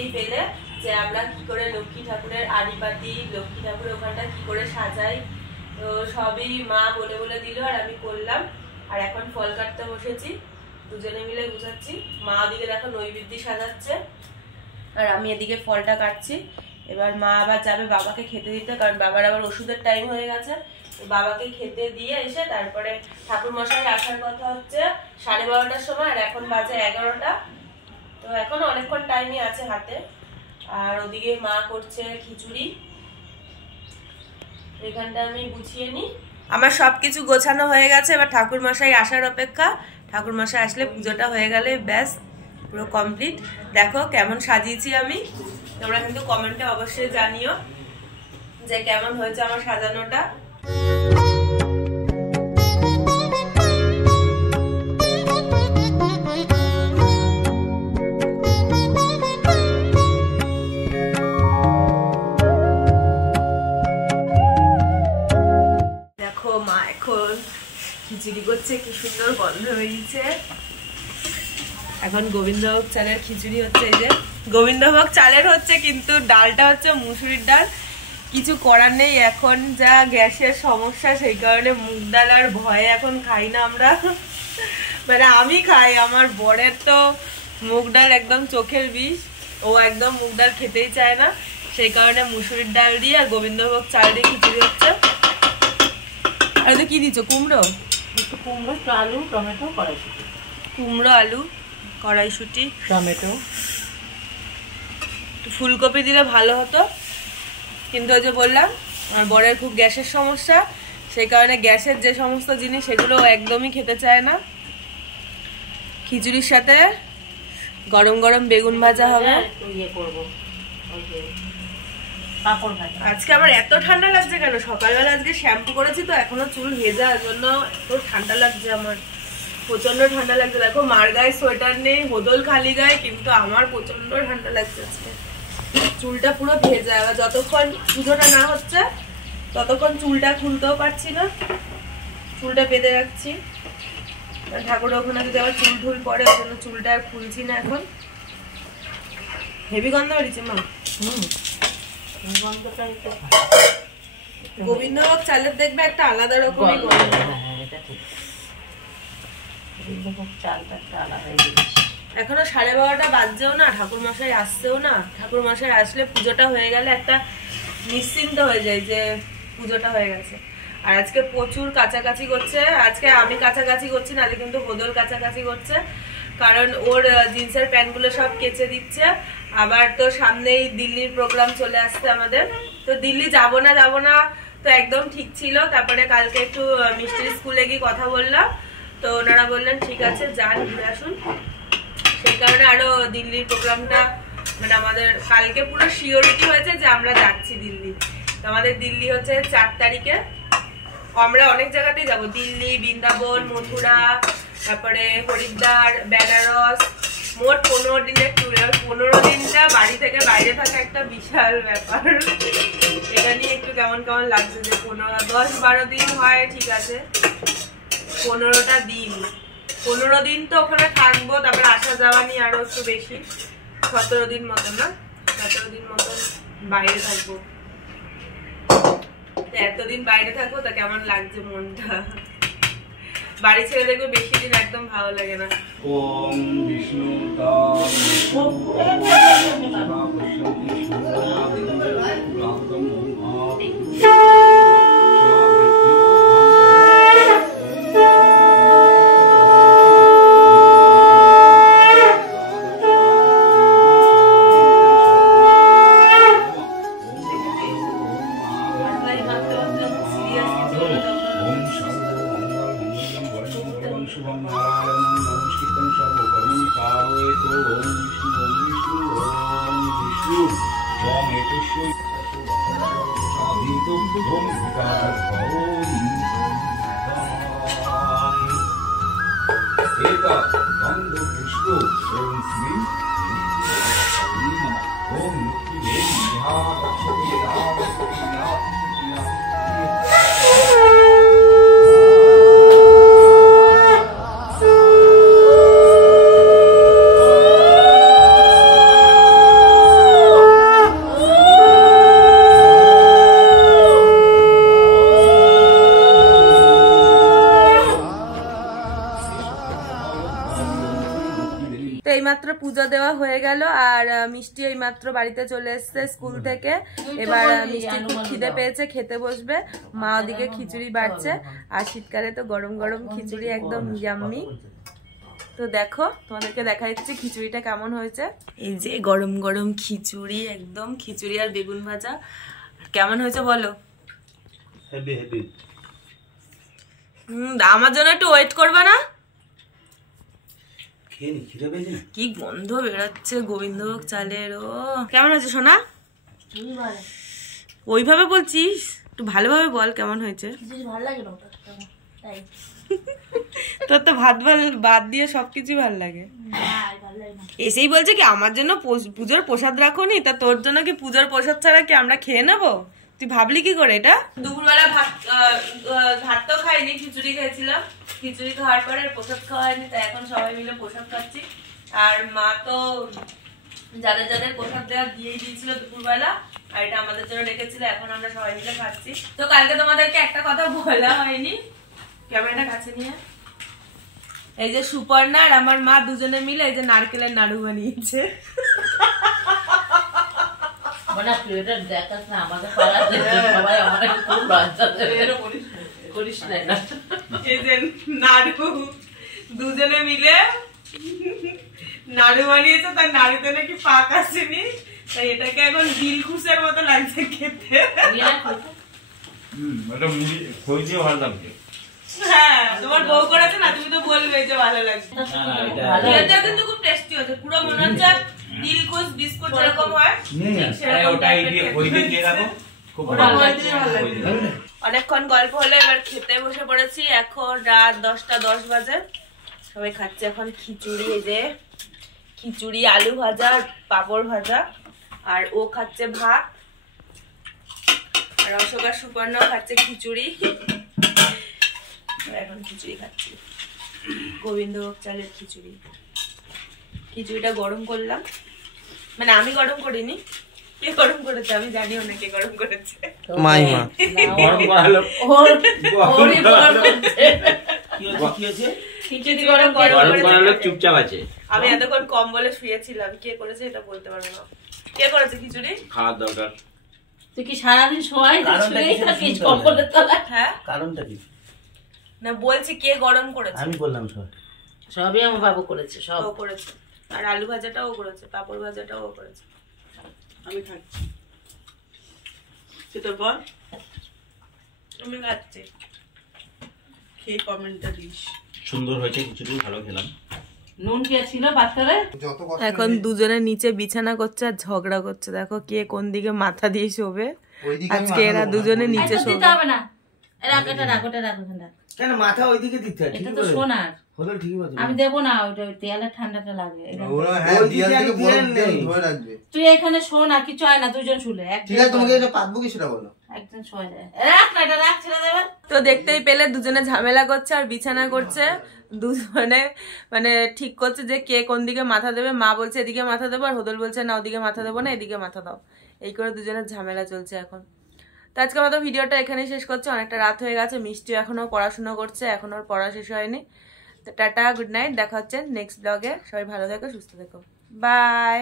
দেখতেই পেলে যে আমরা কি করে লক্ষ্মী ঠাকুরের আড়িপাতি, লক্ষ্মী ঠাকুরের ওখানটা কি করে সাজাই, তো সবই মা বলে বলে দিল আর আমি করলাম। আর এখন ফল কাটতে বসেছি, দুজনে মিলে গুছাচ্ছি। মা ওদিকে দেখো নৈবেদ্য সাজাচ্ছে আর আমি এদিকে ফলটা কাটছি। এবার মা আবার যাবে বাবাকে খেতে দিতে, কারণ বাবার আবার ওষুধের টাইম হয়ে গেছে। বাবাকে খেতে দিয়ে এসে তারপরে ঠাকুর মশাই আসার কথা হচ্ছে 12:30টার সময়, আর এখন বাজে 11টা। তো এখন অনেকক্ষণ টাইমই আছে হাতে। আর ওদিকে মা করছে খিচুড়ি, এখানটা আমি গুছিয়ে নিই। আমার সবকিছু গোছানো হয়ে গেছে, এবার ঠাকুর মশাই আসার অপেক্ষা। ঠাকুর মশাই আসলে পুজোটা হয়ে গেলে ব্যাস পুরো কমপ্লিট। দেখো কেমন সাজিয়েছি আমি, তোমরা কিন্তু কমেন্টে অবশ্যই জানিও যে কেমন হয়েছে আমার সাজানোটা। দেখো মা এখন খিচুড়ি করছে, কি সুন্দর গন্ধ বেরিয়েছে। এখন গোবিন্দভোগ চালের খিচুড়ি হচ্ছে। এই যে গোবিন্দভোগ চালের হচ্ছে, কিন্তু ডালটা হচ্ছে মুসুরির ডাল। কিছু করার নেই, এখন যা গ্যাসের সমস্যা সেই কারণে মুগ ডাল আর ভয়ে এখন খাই না আমরা। মানে আমি খাই, আমার বরের তো মুগ ডাল একদম চোখের বিষ, ও একদম মুগ ডাল খেতেই চায় না। সেই কারণে মুসুরির ডাল দিয়ে আর গোবিন্দভোগ চাল দিয়ে খিচুড়ি হচ্ছে। আর তো কি দিচ্ছ? কুমড়ো, কুমড়ো, আলু, টমেটো, কড়াইশুঁটি। কুমড়ো, আলু, কড়াইশুঁটি, টমেটো, ফুলকপি দিলে ভালো হতো, কিন্তু ওই যে বললাম আমার বরের খুব গ্যাসের সমস্যা, সেই কারণে গ্যাসের যে সমস্ত জিনিস সেগুলো একদমই খেতে চায় না। খিচুড়ির সাথে গরম গরম বেগুন ভাজা হবে। আজকে আবার এত ঠান্ডা লাগছে কেন? সকালবেলা আজকে শ্যাম্পু করেছি তো এখনো চুল ভেজা, জন্য এত ঠান্ডা লাগছে আমার, প্রচন্ড ঠান্ডা লাগছে। দেখো মার গায়ে সোয়েটার নেই, হোদল খালি গায়ে, কিন্তু আমার প্রচন্ড ঠান্ডা লাগছে আজকে। চুলটা পুরো ভেজা, এবার যতক্ষণ পুজোটা না হচ্ছে ততক্ষণ চুলটা খুলতেও পারছি না, চুলটা বেঁধে রাখছি। ঠাকুরের ওখানে যদি আবার চুল ঢুল পরে, ওই জন্য চুলটা আর খুলছি না এখন। হেভি গন্ধ বেরিয়েছে মা। গোবিন্দভোগ চালের দেখবে একটা আলাদা রকমের গন্ধ। এখনো 12:30 বাজছেও না, ঠাকুর মশাই আসছেও না। ঠাকুর মশাই আসলে পুজোটা হয়ে গেলে একটা নিশ্চিন্ত হয়ে যায় যে পুজোটা হয়ে গেছে। আর আজকে প্রচুর কাছাকাছি করছে, আজকে আমি কাছাকাছি করছি না, কিন্তু বদল কাছাকাছি করছে, কারণ ওর জিন্সের প্যান্টগুলো সব কেচে দিচ্ছে। আবার তো সামনেই দিল্লির প্রোগ্রাম চলে আসছে আমাদের, তো দিল্লি যাবো না তো একদম ঠিক ছিল। তারপরে কালকে একটু মিষ্টির স্কুলে গিয়ে কথা বললাম, তো ওনারা বললেন ঠিক আছে যান ঘুরে আসুন। সেই কারণে আরো দিল্লির প্রোগ্রামটা, মানে আমাদের কালকে পুরো শিওরিটি হয়েছে যে আমরা যাচ্ছি দিল্লি। আমাদের দিল্লি হচ্ছে 4 তারিখে। আমরা অনেক জায়গাতেই যাবো, দিল্লি, বৃন্দাবন, মথুরা, তারপরে হরিদ্বার, বেনারস, মোট 15 দিনের ট্যুর। 15 দিনটা বাড়ি থেকে বাইরে থাকা একটা বিশাল ব্যাপার। এটা নিয়ে একটু কেমন কেমন লাগছে যে 10-12 দিন হয় ঠিক আছে, 15টা দিন, 15 দিন তো ওখানে থাকবো, তারপরে আসা যাওয়া নিয়ে আরো একটু বেশি, 17 দিন মতন, না 17 দিন মতন বাইরে থাকবো। এতদিন বাইরে থাকবো তা কেমন লাগছে মনটা। বাড়ি ছেড়ে দেখবো বেশি দিন একদম ভালো লাগে না। ওম বিষ্ণু পূজা দেওয়া হয়ে গেল আর মিষ্টি এই মাত্র বাড়িতে চলে এসেছে স্কুল থেকে। এবার মিষ্টি খুব খিদে পেয়েছে, খেতে বসবে। মা ওদিকে খিচুড়ি বাড়ছে আর শীতকালে তো গরম গরম খিচুড়ি একদম ইয়াম্মি। তো দেখো তোমাদেরকে দেখা যাচ্ছে খিচুড়িটা কেমন হয়েছে। এই যে গরম গরম খিচুড়ি, একদম খিচুড়ি আর বেগুন ভাজা। কেমন হয়েছে বলো? Heavy heavy. আমার জন্য একটু ওয়েট করবে না? কি গন্ধ বেরোচ্ছে গোবিন্দভোগ চালের। ও কেমন হয়েছে সোনা? ওইভাবে বলছিস, একটু ভালোভাবে বল কেমন হয়েছে। ভালো লাগে না তাই তোর তো ভাত দিয়ে সবকিছু ভালো লাগে। এসেই বলছে কি আমার জন্য পুজোর প্রসাদ রাখোনি, তা তোর জন্য কি পুজোর প্রসাদ ছাড়া কি আমরা খেয়ে নেবো? তুই ভাবলি কি করে এটা? দুপুরবেলা ভাত তো খাইনি, খিচুড়ি খেয়েছিলাম। খিচুড়ি খাওয়ার পরে প্রসাদ খাওয়া হয়নি, তাই এখন সবাই মিলে প্রসাদ খাচ্ছি। আর মা তো যাদের যাদের প্রসাদ দেওয়া দিয়েই দিয়েছিল দুপুরবেলা, আর এটা আমাদের জন্য রেখেছিল। এখন আমরা সবাই মিলে খাচ্ছি। তো কালকে তোমাদেরকে একটা কথা বলা হয়নি, ক্যামেরাটা কাছে নিয়ে। এই যে সুপর্ণা আর আমার মা দুজনে মিলে এই যে নারকেলের নাড়ু বানিয়েছে। দুজনে মিলে নাড়ু বানিয়েছে, তার নাড়ুতে নাকি পাক আসেনি, তাই এটাকে এখন দিলখুশের মতো লাগছে খেতে। হ্যাঁ তোমার বউ করেছে না, তুমি তো বলবে যে ভালো লাগছে। এটা কিন্তু খুব টেস্টি হয়েছে, পুরো মনে হচ্ছে দিলখুশ বিস্কুট যেরকম হয় অনেকক্ষণ গল্প হলো, এবার খেতে বসে পড়েছি। এখন রাত 10টা 10 বাজে, সবাই খাচ্ছে এখন খিচুড়ি। এই যে খিচুড়ি, আলু ভাজা, পাঁপড় ভাজা, আর ও খাচ্ছে ভাত, আর অশোক আর সুপর্ণা খাচ্ছে খিচুড়ি। এখন খিচুড়ি খাচ্ছি, গোবিন্দভোগ চালের খিচুড়ি। খিচুড়িটা গরম করলাম, মানে আমি গরম করিনি, কে গরম করেছে আমি জানিও না কে গরম করেছে। মাইমা গরম করালো। খিচুড়ি গরম করালো, চুপচাপ আছে। আমি এতক্ষণ কম বলে শুয়েছিলাম, কে করেছে এটা বলতে পারবো না। কে করেছে খিচুড়ি? খাওয়ার দরকার। তুই কি সারাদিন সময় হ্যাঁ কারণটা কি না বলছি কে গরম করেছে? আমি বললাম সবই আমার বাবু করেছে, সব ও করেছে। আর আলু ভাজাটাও ও করেছে, পাঁপড় ভাজাটাও ও করেছে। আমি খাচ্ছি, সেটা বল। আমি খাচ্ছি, খেয়ে কমেন্টটা দিস। সুন্দর হয়েছে খিচুড়ি, ভালো খেলাম। নুন কে ছিল পাত্রে? এখন দুজনে নিচে বিছানা করছে আর ঝগড়া করছে। দেখো কে কোন দিকে মাথা দিয়ে শোবে। আজকে এরা দুজনে নিচে শোবে। দিতে হবে না, রাখোটা রাখোটা রাখো। কেন মাথা ওইদিকে দিতে হয়? এটা তো সোনার, হলো ঠিক আছে। আমি দেবো না, ওইটা দেয়ালে ঠান্ডাটা লাগে। তুই এখানে শো না, কিছু হয় না, দুজন শুলে ঠিক আছে। তোমাকে এটা পাতবো কি সেটা বলো, একজন শোয়া যায়। রাখ না, এটা রাখ, ছেড়ে দেবে। তো দেখতেই পেলে দুজনে ঝামেলা করছে আর বিছানা করছে। দুজনে মানে ঠিক করছে যে কে কোন দিকে মাথা দেবে। মা বলছে এদিকে মাথা দেবো, আর হোদল বলছে না ওদিকে মাথা দেবো না, এদিকে মাথা দাও। এই করে দুজনের ঝামেলা চলছে এখন। তো আজকে আমাদের ভিডিওটা এখানেই শেষ করছে, অনেকটা রাত হয়ে গেছে। মিষ্টি এখনো পড়াশোনা করছে, এখন ওর পড়া শেষ হয়নি। তো টাটা, গুড নাইট, দেখা হচ্ছে নেক্সট ব্লগে। সবাই ভালো থেকো, সুস্থ থেকো, বাই।